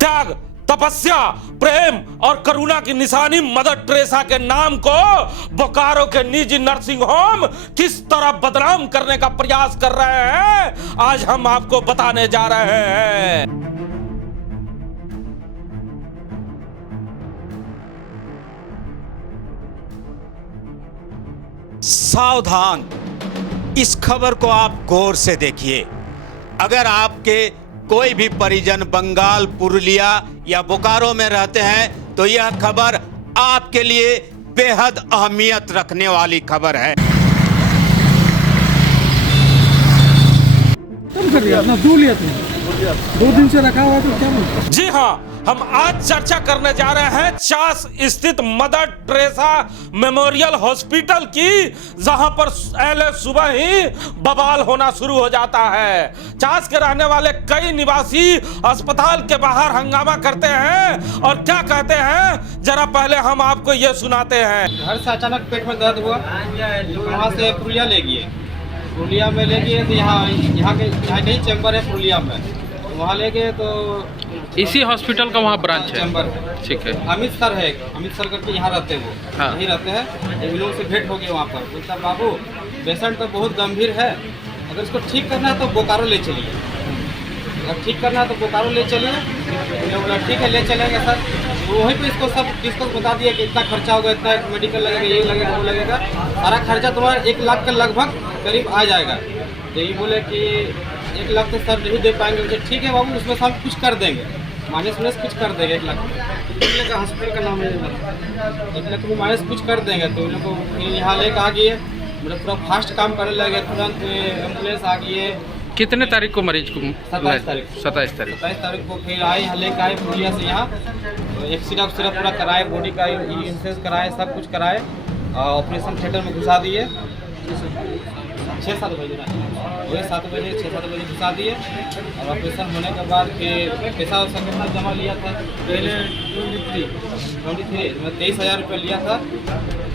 त्याग, तपस्या, प्रेम और करुणा की निशानी मदर टेरेसा के नाम को बोकारो के निजी नर्सिंग होम किस तरह बदनाम करने का प्रयास कर रहे हैं, आज हम आपको बताने जा रहे हैं। सावधान, इस खबर को आप गौर से देखिए। अगर आपके कोई भी परिजन बंगाल, पुरुलिया या बोकारो में रहते हैं तो यह खबर आपके लिए बेहद अहमियत रखने वाली खबर है। कम कर दिया, अपना दूर लिया तुम, 2 दिन से रखा हुआ तो क्या बोलते? जी हाँ, हम आज चर्चा करने जा रहे हैं चास स्थित मदर टेरेसा मेमोरियल हॉस्पिटल की, जहां पर सुबह ही बवाल होना शुरू हो जाता है। चास के रहने वाले कई निवासी अस्पताल के बाहर हंगामा करते हैं और क्या कहते हैं, जरा पहले हम आपको ये सुनाते हैं। घर से अचानक पेट में दर्द हुआ, वहाँ से पुरुलिया ले गए, पुरुलिया में ले गए तो यहाँ कहीं चैम्बर है पुरुलिया में, वहाँ ले गए तो इसी हॉस्पिटल का वहाँ ब्रांच है, चैम्बर है। ठीक है। अमित सर है, अमित सर करके यहाँ रहते हैं वो, हाँ। यहीं रहते हैं। इन लोगों से भेंट हो गई वहाँ पर, बोलता बाबू पेशेंट तो बहुत गंभीर है, अगर इसको ठीक करना है तो बोकारो ले चलिए, अगर ठीक करना है तो बोकारो ले चलिए। इन लोग बोला ठीक है ले चलेंगे सर। तो वहीं पे इसको सब डिस्कस बता दिया कि इतना खर्चा होगा, इतना मेडिकल लगेगा, ये लगेगा, वो लगेगा, सारा खर्चा तुम्हारा 1 लाख के लगभग करीब आ जाएगा। तो ये बोले कि 1 लाख तो सर नहीं दे पाएंगे। मुझे ठीक है बाबू, उसमें से हम कुछ कर देंगे, माइनस कुछ कर देंगे 1 लाख में। हॉस्पिटल का नाम है 1 लाख में माइनस कुछ कर देंगे। तो इन लोग को यहाँ लेकर आ गए, मतलब पूरा फास्ट काम करने लगे, तुरंत एम्बुलेंस आ गई है। कितने तारीख को मरीज को? 27 तारीख 27 तारीख। 27 तारीख को फिर आए, यहाँ लेकर आए पुरुलिया से यहाँ, तो एक सिरप पूरा कराए, बॉडी का इंश्योरेंस कराए, सब कुछ कराए, ऑपरेशन थिएटर में घुसा दिए 6-7 बजे, वही 7 बजे 6-7 बजे घुसा दिए। और ऑपरेशन होने के बाद फिर पैसा उसका कितना जमा लिया था, पहले 23 में 23,000 रुपये लिया था।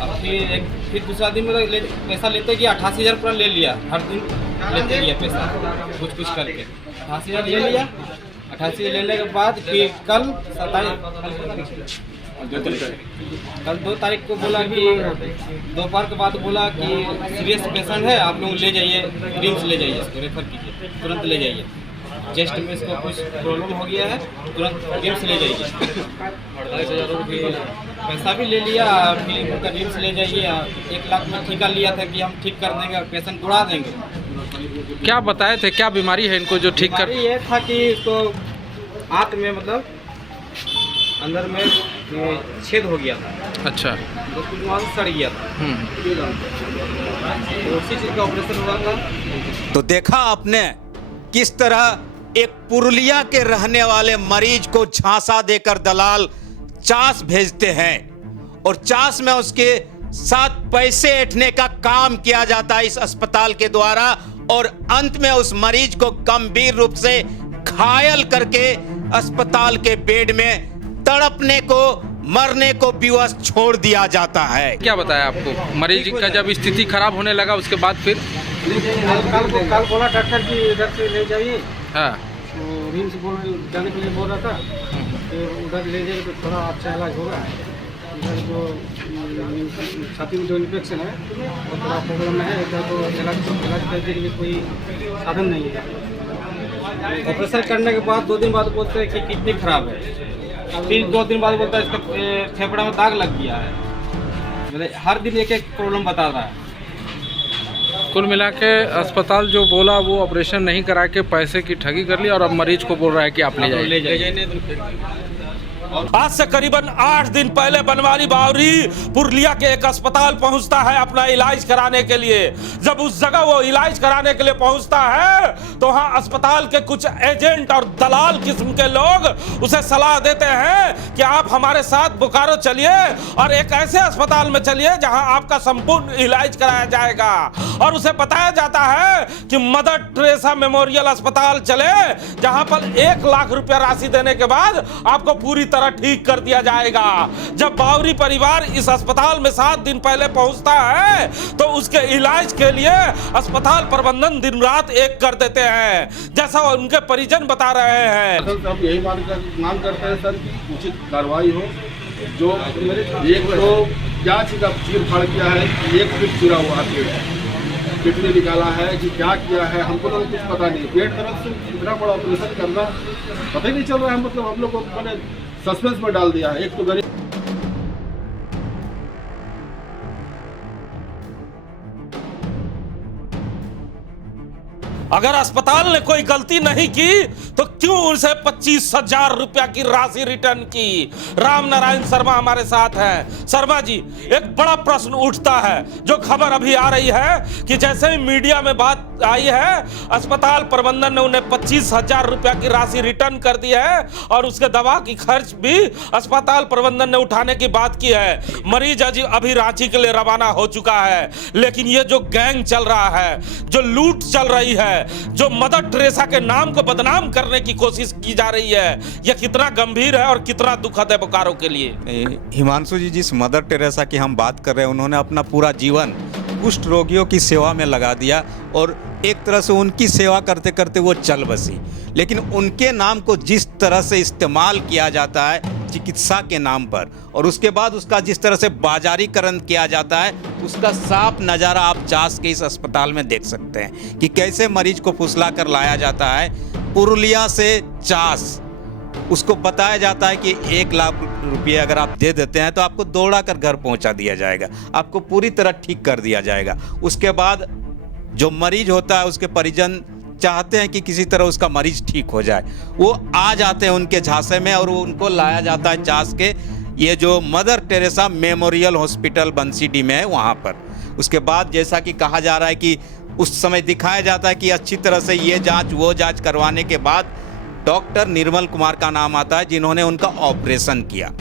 और फिर दूसरा दिन मतलब पैसा लेते कि 88,000 रुपया ले लिया, हर दिन लेते गया पैसा कुछ करके 88,000 ले लिया। 88,000 लेने के बाद फिर कल 2 तारीख को बोला कि दोपहर के बाद बोला कि सीरियस पेशेंट है, आप लोग ले जाइए, रिम्स ले जाइए, इसको रेफर कीजिए, तुरंत ले जाइए, चेस्ट में इसको कुछ प्रॉब्लम हो गया है, तुरंत रिम्स ले जाइए। 2,500 रुपये पैसा भी ले लिया, फिर रिम्स ले जाइए। 1 लाख में ठेका लिया था कि हम ठीक कर देंगे, पेशेंट उड़ा देंगे। क्या बताए थे, क्या बीमारी है इनको जो ठीक कर? ये था कि इसको आँख में मतलब अंदर में छेद हो गया था। अच्छा। तो कुछ वहाँ से सड़ गया था, तो उसी चीज़ का ऑपरेशन हुआ था। तो देखा आपने किस तरह एक पुरुलिया के रहने वाले मरीज को झांसा देकर दलाल चास भेजते हैं और चास में उसके साथ पैसे ऐंठने का काम किया जाता है इस अस्पताल के द्वारा, और अंत में उस मरीज को गंभीर रूप से घायल करके अस्पताल के बेड में तड़पने को, मरने को विवश छोड़ दिया जाता है। क्या बताया आपको मरीज का जब स्थिति खराब होने लगा उसके बाद फिर? कल बोला डॉक्टर की इधर से ले जाइए, हाँ। रिम्स जाने के लिए बोल रहा था, फिर उधर ले जाइए तो थोड़ा अच्छा इलाज होगा। इधर जो छाती में जो इन्फेक्शन है वो थोड़ा प्रॉब्लम है, इधर तो इलाज करने के लिए कोई साधन नहीं है। ऑपरेशन करने के बाद 2 दिन बाद बोलते हैं कि किडनी खराब है, फिर 2 दिन बाद बोलता है इसका फेफड़ा में दाग लग गया है। मतलब हर दिन एक प्रॉब्लम बता रहा है। कुल मिला के अस्पताल जो बोला वो ऑपरेशन नहीं करा के पैसे की ठगी कर ली, और अब मरीज को बोल रहा है कि आप ले जाइए। आज से करीबन 8 दिन पहले बनवारी बावरी पुरुलिया के एक अस्पताल पहुंचता है अपना इलाज कराने के लिए। जब उस जगह वो इलाज कराने के लिए पहुंचता है तो वहां अस्पताल के कुछ एजेंट और दलाल किस्म के लोग उसे सलाह देते हैं कि आप हमारे साथ बोकारो चलिए और एक ऐसे अस्पताल में चलिए जहां आपका संपूर्ण इलाज कराया जाएगा। और उसे बताया जाता है कि मदर टेरेसा मेमोरियल अस्पताल चले, जहां पर 1 लाख रुपया राशि देने के बाद आपको पूरी तरह तरह ठीक कर दिया जाएगा। जब बावरी परिवार इस अस्पताल में 7 दिन पहले पहुंचता है तो उसके इलाज के लिए अस्पताल प्रबंधन दिन रात एक कर देते हैं, जैसा उनके परिजन बता रहे हैं। सब यही मांग करते हैं सर कि उचित कार्रवाई हो। जो एक तो क्या चीज का चीर फाड़ किया है, एक फिट चुरा हुआ पेट किडनी निकाला है कि क्या किया है, हमको तो कुछ पता नहीं। पेट तरफ से इतना बड़ा ऑपरेशन करना पता ही नहीं चल रहा है, मतलब हम लोग को मैंने सस्पेंस में डाल दिया है। एक तो गरीब अगर अस्पताल ने कोई गलती नहीं की तो क्यों उसे 25,000 रुपया की राशि रिटर्न की? राम नारायण शर्मा हमारे साथ हैं। शर्मा जी, एक बड़ा प्रश्न उठता है, जो खबर अभी आ रही है कि जैसे ही मीडिया में बात आई है, अस्पताल प्रबंधन ने उन्हें 25,000 रुपया की राशि रिटर्न कर दी है और उसके दवा की खर्च भी अस्पताल प्रबंधन ने उठाने की बात की है। मरीज अभी रांची के लिए रवाना हो चुका है, लेकिन ये जो गैंग चल रहा है, जो लूट चल रही है, जो मदर टेरेसा के नाम को बदनाम करने की कोशिश की जा रही है, यह कितना गंभीर है और कितना दुखद है बोकारो के लिए। हिमांशु जी, जिस मदर टेरेसा की हम बात कर रहे हैं, उन्होंने अपना पूरा जीवन कुष्ठ रोगियों की सेवा में लगा दिया और एक तरह से उनकी सेवा करते करते वो चल बसी। लेकिन उनके नाम को जिस तरह से इस्तेमाल किया जाता है चिकित्सा के नाम पर, और उसके बाद उसका जिस तरह से बाजारीकरण किया जाता है, उसका साफ नज़ारा आप चास के इस अस्पताल में देख सकते हैं कि कैसे मरीज को फुसला कर लाया जाता है पुरुलिया से चास। उसको बताया जाता है कि 1 लाख रुपये अगर आप दे देते हैं तो आपको दौड़ा कर घर पहुंचा दिया जाएगा, आपको पूरी तरह ठीक कर दिया जाएगा। उसके बाद जो मरीज होता है, उसके परिजन चाहते हैं कि किसी तरह उसका मरीज ठीक हो जाए, वो आ जाते हैं उनके झांसे में और उनको लाया जाता है चास के ये जो मदर टेरेसा मेमोरियल हॉस्पिटल बंसीडी में है वहाँ पर। उसके बाद जैसा कि कहा जा रहा है कि उस समय दिखाया जाता है कि अच्छी तरह से ये जांच वो जांच करवाने के बाद डॉक्टर निर्मल कुमार का नाम आता है, जिन्होंने उनका ऑपरेशन किया।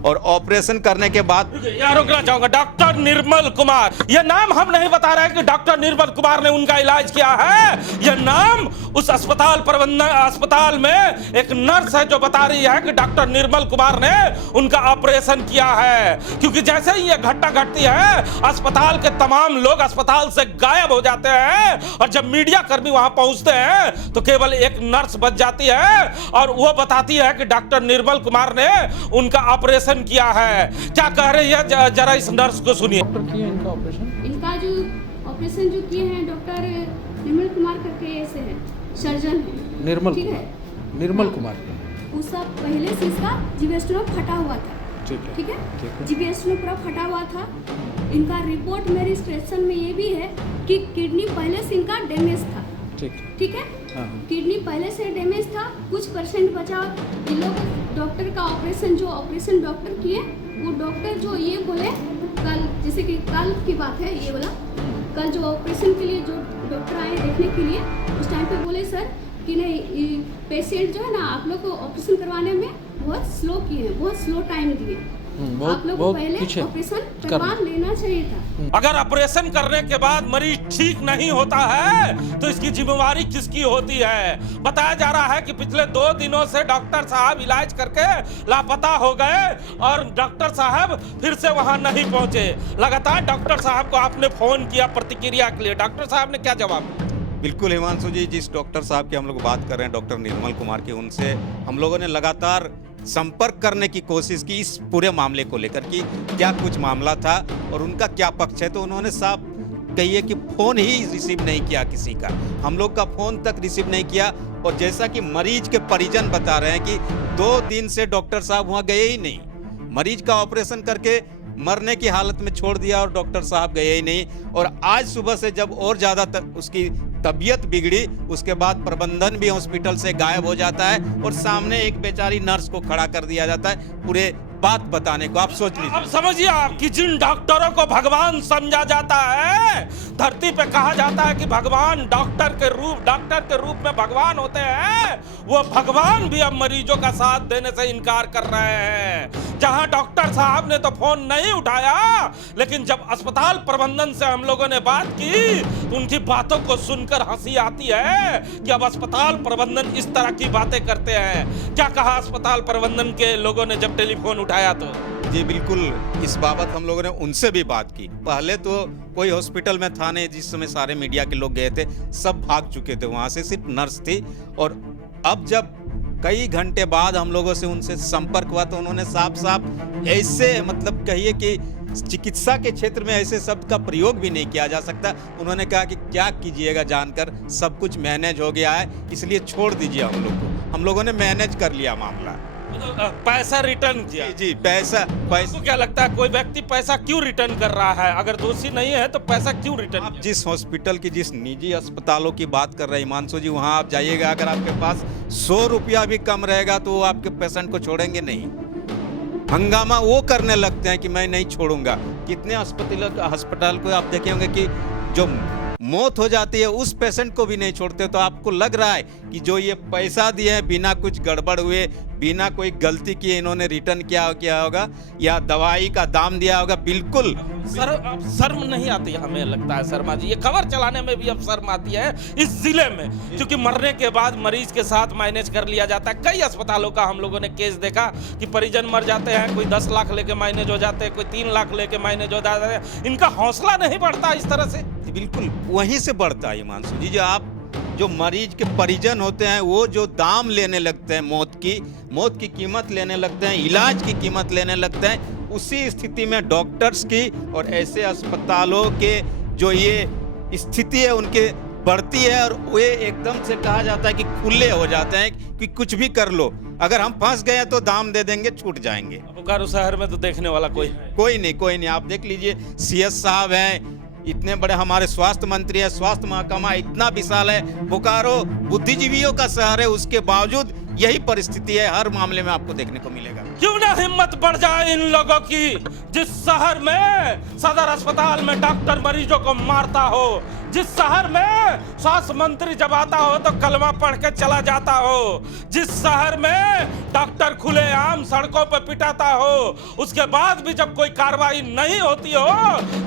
और ऑपरेशन करने के बाद यार रुकना चाहूंगा, डॉक्टर निर्मल कुमार, यह नाम हम नहीं बता रहे कि डॉक्टर निर्मल कुमार ने उनका इलाज किया है। यह नाम उस अस्पताल में एक नर्स है जो बता रही है कि डॉक्टर निर्मल कुमार ने उनका ऑपरेशन किया है। क्योंकि जैसे ही यह घटना घटती है, अस्पताल के तमाम लोग अस्पताल से गायब हो जाते हैं और जब मीडिया कर्मी वहां पहुंचते हैं तो केवल एक नर्स बच जाती है और वो बताती है कि डॉक्टर निर्मल कुमार ने उनका ऑपरेशन किया है। क्या कह रही है, जरा इस नर्स को सुनिए। इनका जो ऑपरेशन जो किए हैं डॉक्टर निर्मल कुमार करके ऐसे है, सर्जन है निर्मल ठीक कुमार, है, निर्मल हाँ, कुमार उसका पहले से इसका जीवेस्ट्रो फटा हुआ था। ठीक है। जीवेस्ट्रो पूरा फटा हुआ था। इनका रिपोर्ट मेरे स्टेशन में ये भी है कि किडनी पहले से इनका डैमेज था। ठीक है, किडनी पहले से डैमेज था, कुछ परसेंट बचा। इन लोग डॉक्टर का ऑपरेशन डॉक्टर किए, वो डॉक्टर जो ये बोले कल, जैसे कि कल की बात है ये बोला, कल जो ऑपरेशन के लिए जो डॉक्टर आए देखने के लिए, उस टाइम पे बोले सर कि नहीं, पेशेंट जो है ना आप लोग को ऑपरेशन करवाने में बहुत स्लो किए हैं, बहुत स्लो टाइम दिए, आप लोग को पहले ऑपरेशन करवा लेना चाहिए था। अगर ऑपरेशन करने के बाद मरीज ठीक नहीं होता है तो इसकी जिम्मेवारी किसकी होती है? बताया जा रहा है कि पिछले 2 दिनों से डॉक्टर साहब इलाज करके लापता हो गए और डॉक्टर साहब फिर से वहां नहीं पहुंचे। लगातार डॉक्टर साहब को आपने फोन किया प्रतिक्रिया के लिए, डॉक्टर साहब ने क्या जवाब दिया? बिल्कुल हिमांशु जी, जिस डॉक्टर साहब की हम लोग बात कर रहे हैं, डॉक्टर निर्मल कुमार की, उनसे हम लोगों ने लगातार संपर्क करने की कोशिश की इस पूरे मामले को लेकर कि क्या कुछ मामला था और उनका क्या पक्ष है। तो उन्होंने साफ कहिए कि फ़ोन ही रिसीव नहीं किया किसी का, हम लोग का फ़ोन तक रिसीव नहीं किया। और जैसा कि मरीज के परिजन बता रहे हैं कि 2 दिन से डॉक्टर साहब वहाँ गए ही नहीं, मरीज का ऑपरेशन करके मरने की हालत में छोड़ दिया और डॉक्टर साहब गए ही नहीं। और आज सुबह से जब और ज़्यादा उसकी तबीयत बिगड़ी, उसके बाद प्रबंधन भी हॉस्पिटल से गायब हो जाता है और सामने एक बेचारी नर्स को खड़ा कर दिया जाता है पूरे बात बताने को। आप सोच लीजिए। अब समझिए आप कि जिन डॉक्टरों को भगवान समझा जाता है, धरती पे कहा जाता है कि भगवान डॉक्टर के रूप में भगवान होते हैं, वो भगवान भी अब मरीजों का साथ देने से इनकार कर रहे हैं। जहां डॉक्टर साहब ने तो फोन नहीं उठाया, लेकिन जब अस्पताल प्रबंधन से हम लोगों ने बात की तो उनकी बातों को सुनकर हंसी आती है कि अब अस्पताल प्रबंधन इस तरह की बातें करते हैं। क्या कहा अस्पताल प्रबंधन के लोगों ने जब टेलीफोन उठाया तो? जी बिल्कुल, इस बाबत हम लोगों ने उनसे भी बात की। पहले तो कोई हॉस्पिटल में था नहीं, जिस समय सारे मीडिया के लोग गए थे, सब भाग चुके थे वहां से, सिर्फ नर्स थी। और अब जब कई घंटे बाद हम लोगों से उनसे संपर्क हुआ तो उन्होंने साफ साफ ऐसे, मतलब कहिए कि चिकित्सा के क्षेत्र में ऐसे शब्द का प्रयोग भी नहीं किया जा सकता। उन्होंने कहा कि क्या कीजिएगा, जानकर सब कुछ मैनेज हो गया है, इसलिए छोड़ दीजिए हम लोग को। हम लोगों ने मैनेज कर लिया मामला। पैसा रिटर्न किया? जी पैसा। आपको क्या लगता है कोई व्यक्ति पैसा क्यों रिटर्न कर रहा है? अगर दोषी नहीं है तो पैसा क्यों रिटर्न? आप जिस हॉस्पिटल की, जिस निजी अस्पतालों की बात कर रहे हैं हिमांशु जी, वहां आप जाइएगा, अगर आपके पास 100 रुपया भी कम रहेगा तो वो आपके पेशेंट को छोड़ेंगे नहीं। हंगामा वो करने लगते हैं कि मैं नहीं छोड़ूंगा। कितने अस्पताल को आप देखे होंगे कि जो मौत हो जाती है उस पेशेंट को भी नहीं छोड़ते। तो आपको लग रहा है कि जो ये पैसा दिए हैं, बिना कुछ गड़बड़ हुए, बिना कोई गलती किए इन्होंने रिटर्न किया होगा, या दवाई का दाम दिया होगा? बिल्कुल। शर्म नहीं आती हमें लगता है शर्मा जी, ये खबर चलाने में भी अब शर्म आती है इस जिले में, क्योंकि मरने के बाद मरीज के साथ मैनेज कर लिया जाता है। कई अस्पतालों का हम लोगों ने केस देखा कि परिजन मर जाते हैं, कोई 10 लाख लेके मैनेज हो जाते हैं, कोई 3 लाख लेके मैनेज हो जाते हैं। इनका हौसला नहीं बढ़ता इस तरह से? बिल्कुल वहीं से बढ़ता है हिमांशु जी। जो मरीज के परिजन होते हैं वो जो दाम लेने लगते हैं, मौत की कीमत लेने लगते हैं, इलाज की कीमत लेने लगते हैं, उसी स्थिति में डॉक्टर्स की और ऐसे अस्पतालों के जो ये स्थिति है उनके बढ़ती है। और वे एकदम से कहा जाता है कि खुले हो जाते हैं कि कुछ भी कर लो, अगर हम फंस गए तो दाम दे देंगे, छूट जाएंगे। बोकारो शहर में तो देखने वाला कोई नहीं। आप देख लीजिए, CS साहब हैं, इतने बड़े हमारे स्वास्थ्य मंत्री है, स्वास्थ्य महकमा इतना विशाल है, बोकारो बुद्धिजीवियों का शहर है, उसके बावजूद यही परिस्थिति है, हर मामले में आपको देखने को मिलेगा। क्यों ना हिम्मत बढ़ जाए इन लोगों की, जिस शहर में सदर अस्पताल में डॉक्टर मरीजों को मारता हो, जिस शहर में स्वास्थ्य मंत्री जब आता हो तो कलमा पढ़ के चला जाता हो, जिस शहर में डॉक्टर खुलेआम सड़कों पर पिटाता हो, उसके बाद भी जब कोई कार्रवाई नहीं होती हो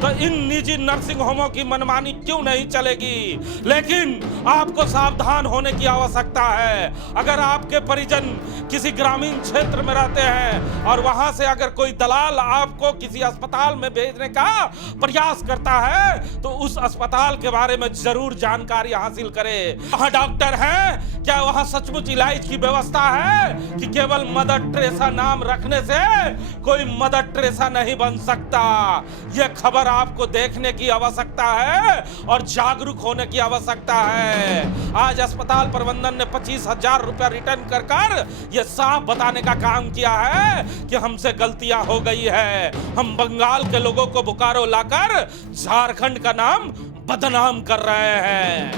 तो इन निजी नर्सिंग होमों की मनमानी क्यों नहीं चलेगी? लेकिन आपको सावधान होने की आवश्यकता है। अगर आपके परिजन किसी ग्रामीण क्षेत्र में रहते हैं और वहां से अगर कोई दलाल आपको किसी अस्पताल में भेजने का प्रयास करता है तो उस अस्पताल के बारे में जरूर जानकारी हासिल करें। वहां डॉक्टर हैं क्या? वहां सचमुच इलाज की व्यवस्था है कि केवल मदर टेरेसा नाम रखने से कोई मदर टेरेसा नहीं बन सकता? यह खबर आपको देखने की आवश्यकता है और जागरूक होने की आवश्यकता है। आज अस्पताल प्रबंधन ने 25,000 रुपया रिटर्न कर यह साफ बताने का काम किया है कि हमसे गलतियां हो गई है। हम बंगाल के लोगों को बोकारो लाकर झारखंड का नाम बदनाम कर रहे हैं।